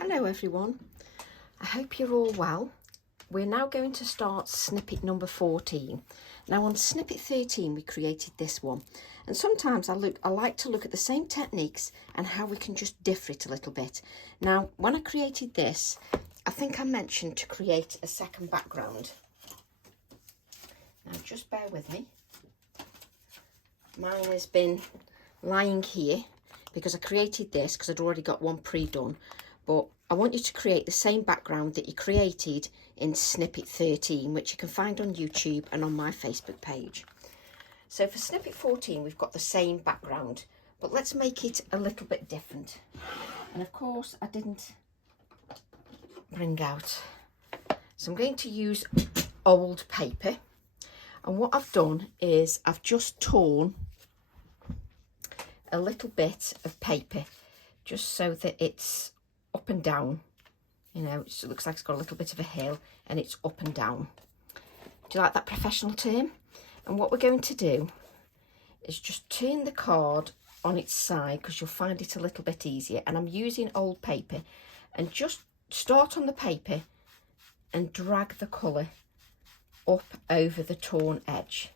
Hello everyone, I hope you're all well. We're now going to start snippet number 14. Now on snippet 13 we created this one, and sometimes I like to look at the same techniques and how we can just differ it a little bit. Now when I created this, I think I mentioned to create a second background. Now just bear with me. Mine has been lying here because I created this because I'd already got one pre-done. But I want you to create the same background that you created in snippet 13, which you can find on YouTube and on my Facebook page. So for snippet 14, we've got the same background, but let's make it a little bit different. And of course, I didn't bring out. So I'm going to use old paper. And what I've done is I've just torn a little bit of paper just so that it's up and down, you know, it looks like it's got a little bit of a hill and it's up and down. Do you like that professional term? And what we're going to do is just turn the card on its side because you'll find it a little bit easier. And I'm using old paper, and just start on the paper and drag the colour up over the torn edge.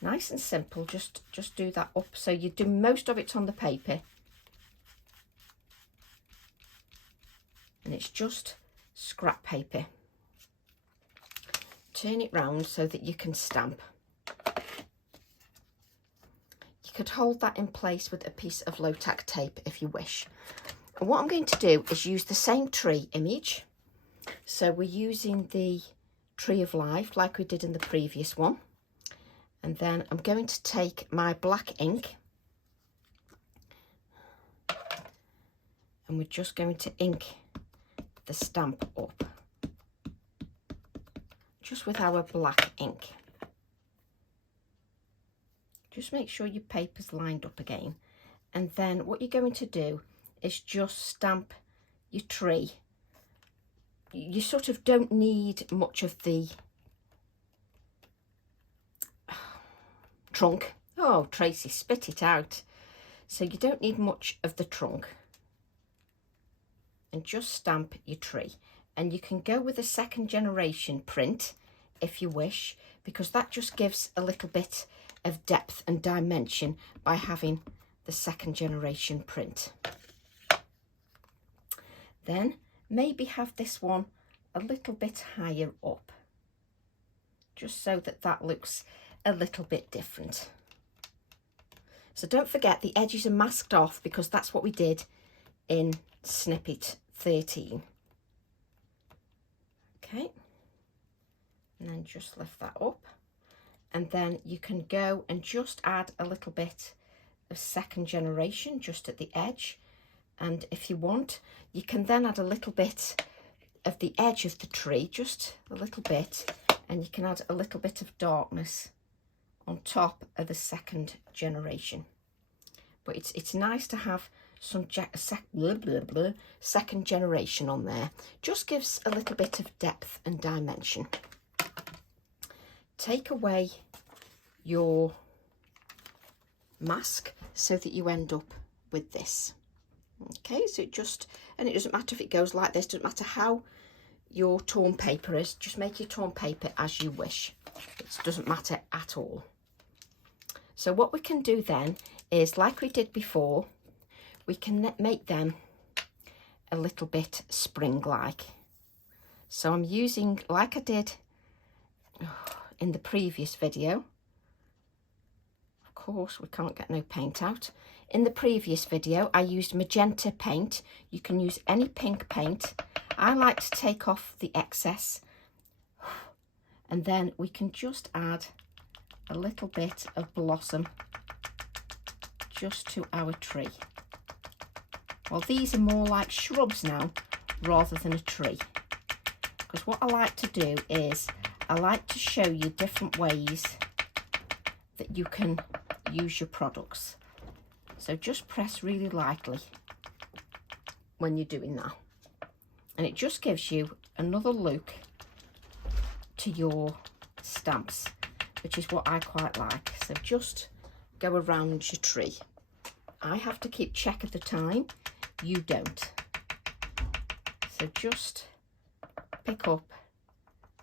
Nice and simple, just do that up. So you do most of it on the paper. And it's just scrap paper. Turn it round so that you can stamp. You could hold that in place with a piece of low-tack tape if you wish. And what I'm going to do is use the same tree image. So we're using the tree of life like we did in the previous one. And then I'm going to take my black ink and we're just going to ink the stamp up just with our black ink. Just make sure your paper's lined up again, and then what you're going to do is just stamp your tree. You sort of don't need much of the trunk. Oh, Tracy, spit it out. So you don't need much of the trunk. And just stamp your tree. And you can go with a second generation print if you wish, because that just gives a little bit of depth and dimension by having the second generation print. Then maybe have this one a little bit higher up, just so that that looks a little bit different. So don't forget the edges are masked off because that's what we did in snippet 13. Okay, and then just lift that up, and then you can go and just add a little bit of second generation just at the edge. And if you want, you can then add a little bit of the edge of the tree, just a little bit, and you can add a little bit of darkness on top of the second generation. But it's nice to have some second generation on there. Just gives a little bit of depth and dimension. Take away your mask so that you end up with this. Okay, so it doesn't matter if it goes like this, doesn't matter how your torn paper is, just make your torn paper as you wish. It doesn't matter at all. So what we can do then is, like we did before, we can make them a little bit spring-like. So I'm using, like I did in the previous video, of course we can't get no paint out. In the previous video I used magenta paint. You can use any pink paint. I like to take off the excess, and then we can just add a little bit of blossom just to our tree. Well, these are more like shrubs now rather than a tree, because what I like to do is I like to show you different ways that you can use your products. So just press really lightly when you're doing that, and it just gives you another look to your stamps, which is what I quite like. So just go around your tree. I have to keep check of the time, you don't. So just pick up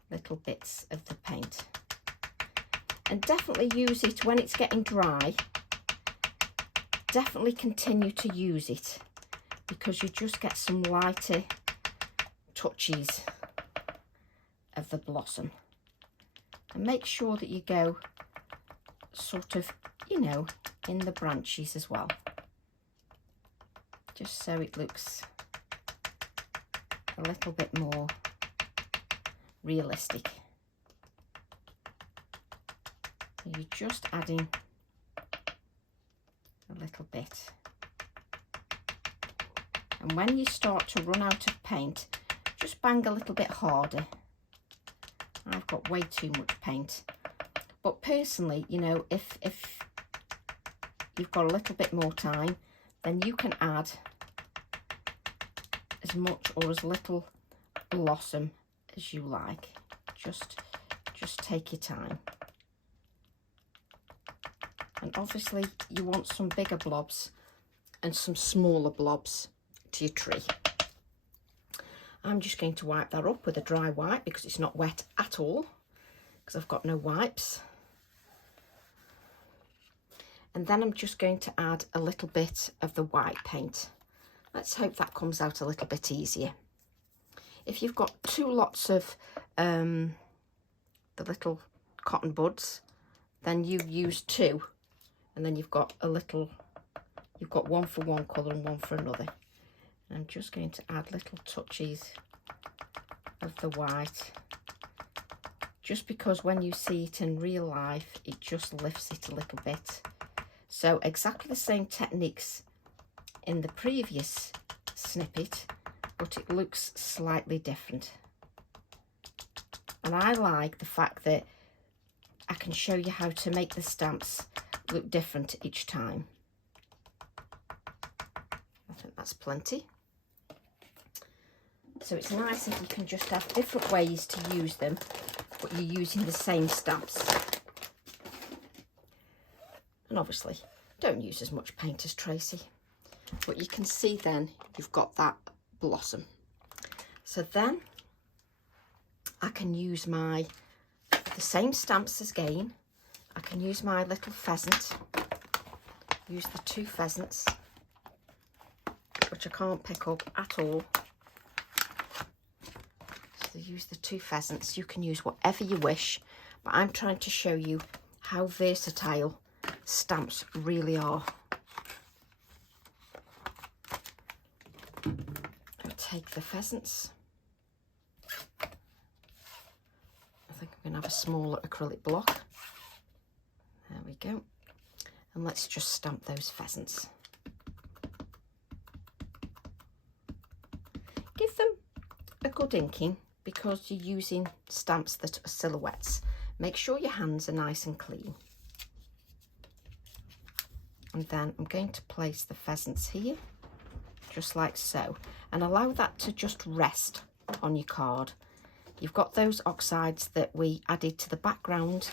little bits of the paint. And definitely use it when it's getting dry. Definitely continue to use it, because you just get some lighter touches of the blossom. And make sure that you go sort of, you know, in the branches as well, just so it looks a little bit more realistic. You're just adding a little bit. And when you start to run out of paint, just bang a little bit harder. I've got way too much paint. But personally, you know, if you've got a little bit more time, then you can add as much or as little blossom as you like. Just take your time. And obviously you want some bigger blobs and some smaller blobs to your tree. I'm just going to wipe that up with a dry wipe because it's not wet at all, because I've got no wipes. And then I'm just going to add a little bit of the white paint. Let's hope that comes out a little bit easier. If you've got two lots of the little cotton buds, then you use two, and then you've got one for one colour and one for another. And I'm just going to add little touches of the white, just because when you see it in real life, it just lifts it a little bit. So exactly the same techniques in the previous snippet, but it looks slightly different. And I like the fact that I can show you how to make the stamps look different each time. I think that's plenty. So it's nice if you can just have different ways to use them, but you're using the same stamps. And obviously, don't use as much paint as Tracy. But you can see then you've got that blossom. So then I can use the same stamps again. I can use my little pheasant. Use the two pheasants, which I can't pick up at all. So use the two pheasants. You can use whatever you wish, but I'm trying to show you how versatile stamps really are. I'll take the pheasants. I think I'm going to have a smaller acrylic block. There we go. And let's just stamp those pheasants. Give them a good inking because you're using stamps that are silhouettes. Make sure your hands are nice and clean. And then I'm going to place the pheasants here, just like so, and allow that to just rest on your card. You've got those oxides that we added to the background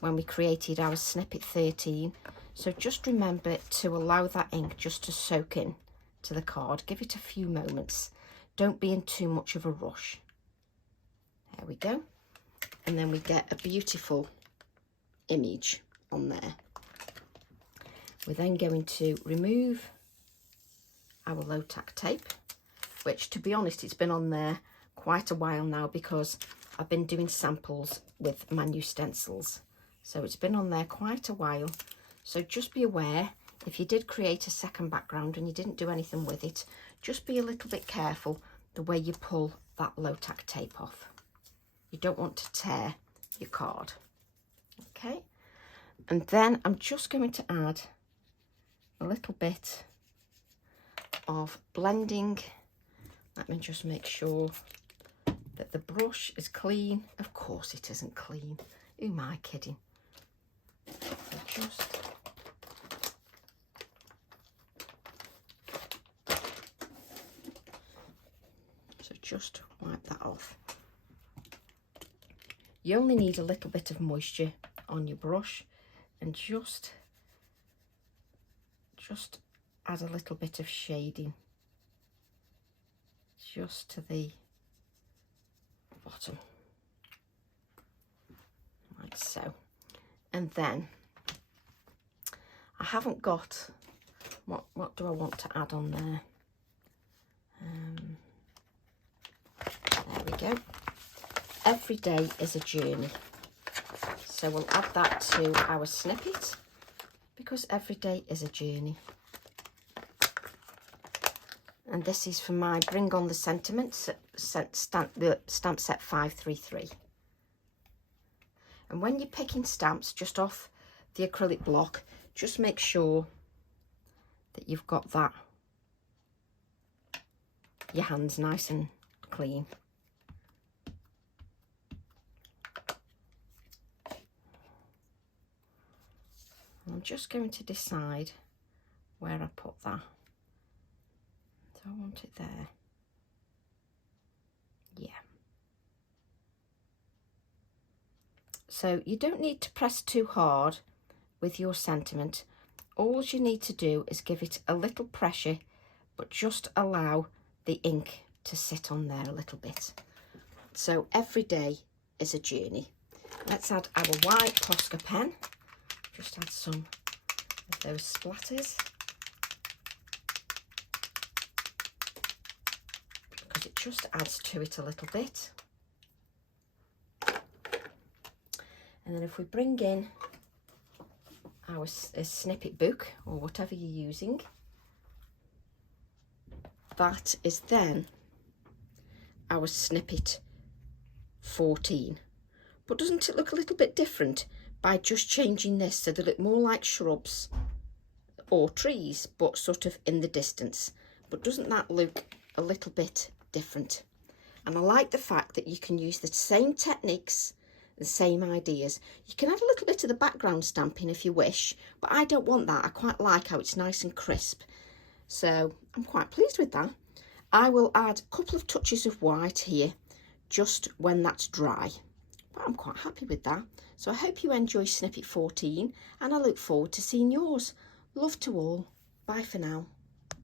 when we created our snippet 13. So just remember to allow that ink just to soak in to the card. Give it a few moments. Don't be in too much of a rush. There we go. And then we get a beautiful image on there. We're then going to remove our low tack tape, which, to be honest, it's been on there quite a while now because I've been doing samples with my new stencils. So it's been on there quite a while. So just be aware, if you did create a second background and you didn't do anything with it, just be a little bit careful the way you pull that low tack tape off. You don't want to tear your card. Okay, and then I'm just going to add a little bit of blending. Let me just make sure that the brush is clean. Of course it isn't clean. Who am I kidding? So just wipe that off. You only need a little bit of moisture on your brush, and just add a little bit of shading just to the bottom, like so. And then I haven't got, what do I want to add on there? There we go. Every day is a journey. So we'll add that to our snippet, because every day is a journey. And this is for my Bring On the Sentiment stamp set 533. And when you're picking stamps just off the acrylic block, just make sure that you've got that, your hands nice and clean. And I'm just going to decide where I put that. So I want it there. Yeah. So you don't need to press too hard with your sentiment. All you need to do is give it a little pressure, but just allow the ink to sit on there a little bit. So every day is a journey. Let's add our white Posca pen. Just add some of those splatters, because it just adds to it a little bit. And then if we bring in our snippet book, or whatever you're using, that is then our snippet 14. But doesn't it look a little bit different by just changing this so they look more like shrubs or trees, but sort of in the distance? But doesn't that look a little bit different? And I like the fact that you can use the same techniques, the same ideas. You can add a little bit of the background stamping if you wish, but I don't want that. I quite like how it's nice and crisp. So I'm quite pleased with that. I will add a couple of touches of white here just when that's dry. But I'm quite happy with that. So I hope you enjoy Snippet 14, and I look forward to seeing yours. Love to all. Bye for now.